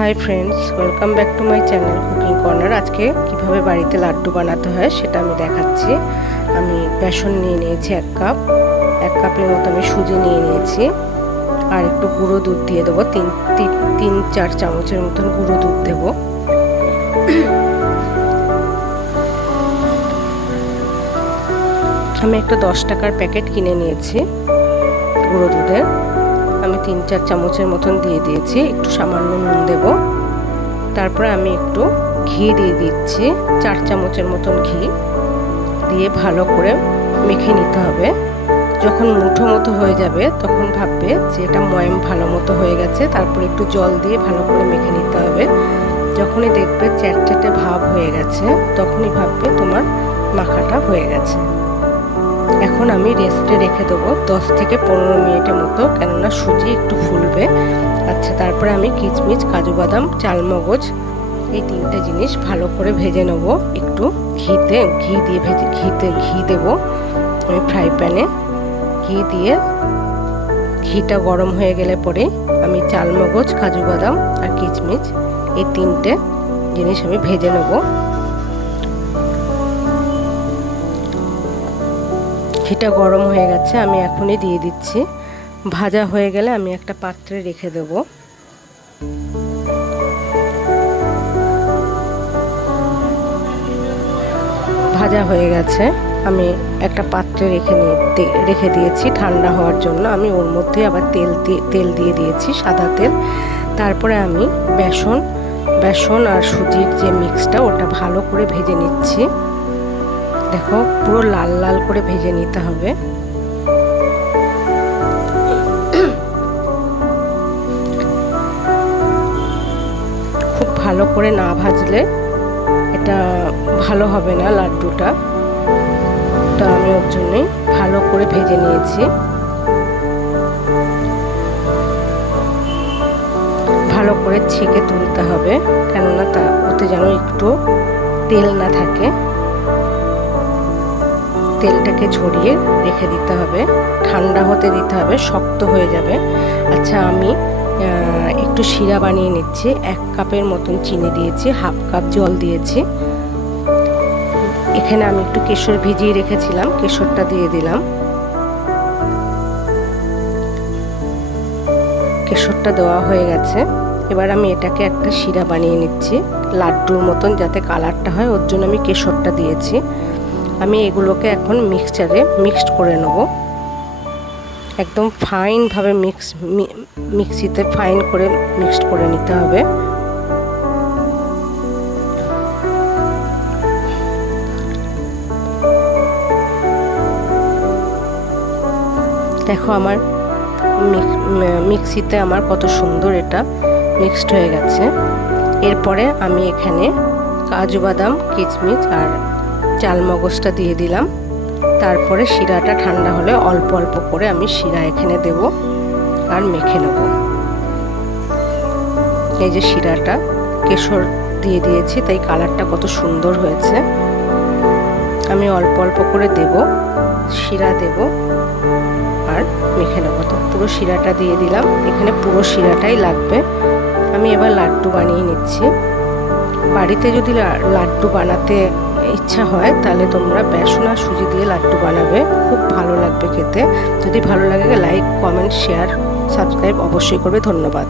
Hi friends, welcome back to my channel cooking corner. আজকে কিভাবে বাড়িতে লাড্ডু বানাতে হয় সেটা আমি দেখাচ্ছি। আমি বেসন নিয়ে নিয়েছি এক কাপের মতো আমি সুজি নিয়ে নিয়েছি, আর একটু গুঁড়ো দুধ দিয়ে দেবো। তিন চার চামচের মতন গুঁড়ো দুধ দেবো। আমি একটা 10 টাকার প্যাকেট কিনে নিয়েছি গুঁড়ো দুধের। আমি 3-4 চামচের মতন দিয়ে দিয়েছি। একটু সামান্য নুন দেব। তারপরে আমি একটু ঘি দিয়ে দিচ্ছি, 4 চামচের মতন ঘি দিয়ে ভালো করে মেখে নিতে হবে। যখন মুঠো মতো হয়ে যাবে তখন ভাববে যে এটা ময়াম ভালো মতো হয়ে গেছে। তারপরে একটু জল দিয়ে ভালো করে মেখে নিতে হবে। যখনই দেখবে চ্যাটচ্যাটে ভাব হয়ে গেছে তখনই ভাববে তোমার মাখাটা হয়ে গেছে। এখন আমি রেস্টে রেখে দেবো 10 থেকে 15 মিনিটের মতো, কেননা সুজি একটু ফুলবে। আচ্ছা, তারপরে আমি কিশমিশ, কাজু বাদাম, চালমগজ এই 3টে জিনিস ভালো করে ভেজে নেব। একটু ঘি দেবো আমি ফ্রাই প্যানে। ঘি দিয়ে ঘিটা গরম হয়ে গেলে পরে আমি চালমগজ, কাজু বাদাম আর কিশমিশ এই 3টে জিনিস আমি ভেজে নেব। ঘিটা গরম হয়ে গেছে, আমি এখনই দিয়ে দিচ্ছি। ভাজা হয়ে গেলে আমি একটা পাত্রে রেখে দেব। ভাজা হয়ে গেছে, আমি একটা পাত্রে রেখে দিয়েছি ঠান্ডা হওয়ার জন্য। আমি ওর মধ্যে আবার তেল দিয়ে দিয়েছি, সাদা তেল। তারপরে আমি বেসন আর সুজির যে মিক্সটা ওটা ভালো করে ভেজে নিচ্ছি। দেখো, পুরো লাল লাল করে ভেজে নিতে হবে। খুব ভালো করে না ভাজলে এটা ভালো হবে না লাড্ডুটা। তো আমি ওর জন্যই ভালো করে ভেজে নিয়েছি। ভালো করে ছেঁকে তুলতে হবে, কেননা ওতে যেন একটু তেল না থাকে। তেলটাকে ঝরিয়ে রেখে দিতে হবে, ঠান্ডা হতে দিতে হবে, শক্ত হয়ে যাবে। আচ্ছা, আমি একটু শিরা বানিয়ে নিচ্ছি। 1 কাপের মতন চিনি দিয়েছি, 1/2 কাপ জল দিয়েছি। এখানে আমি একটু কেশর ভিজিয়ে রেখেছিলাম, কেশরটা দিয়ে দিলাম। কেশরটা দেওয়া হয়ে গেছে। এবার আমি এটাকে একটা শিরা বানিয়ে নিচ্ছি লাড্ডুর মতন, যাতে কালারটা হয়, ওর জন্য আমি কেশরটা দিয়েছি। আমি এগুলোকে এখন মিক্সড করে নেব। একদম ফাইনভাবে মিক্সিতে ফাইন করে মিক্সড করে নিতে হবে। দেখো, আমার মিক্সিতে আমার কত সুন্দর এটা মিক্সড হয়ে গেছে। এরপরে আমি এখানে কাজু বাদাম, কিশমিশ আর চালমগজটা দিয়ে দিলাম। তারপরে শিরাটা ঠান্ডা হলে অল্প অল্প করে আমি শিরা এখানে দেব আর মেখে নেব। এই যে শিরাটা, কেশর দিয়ে দিয়েছি তাই কালারটা কত সুন্দর হয়েছে। আমি অল্প অল্প করে দেব, শিরা দেব আর মেখে নেব। তো পুরো শিরাটা দিয়ে দিলাম, এখানে পুরো শিরাটাই লাগবে। আমি এবার লাড্ডু বানিয়ে নিচ্ছি। বাড়িতে যদি লাড্ডু বানাতে ইচ্ছা হয় তাহলে তোমরা বেসন আর সুজি দিয়ে লাড্ডু বানাবে, খুব ভালো লাগবে খেতে। যদি ভালো লাগে লাইক, কমেন্ট, শেয়ার, সাবস্ক্রাইব অবশ্যই করবে। ধন্যবাদ।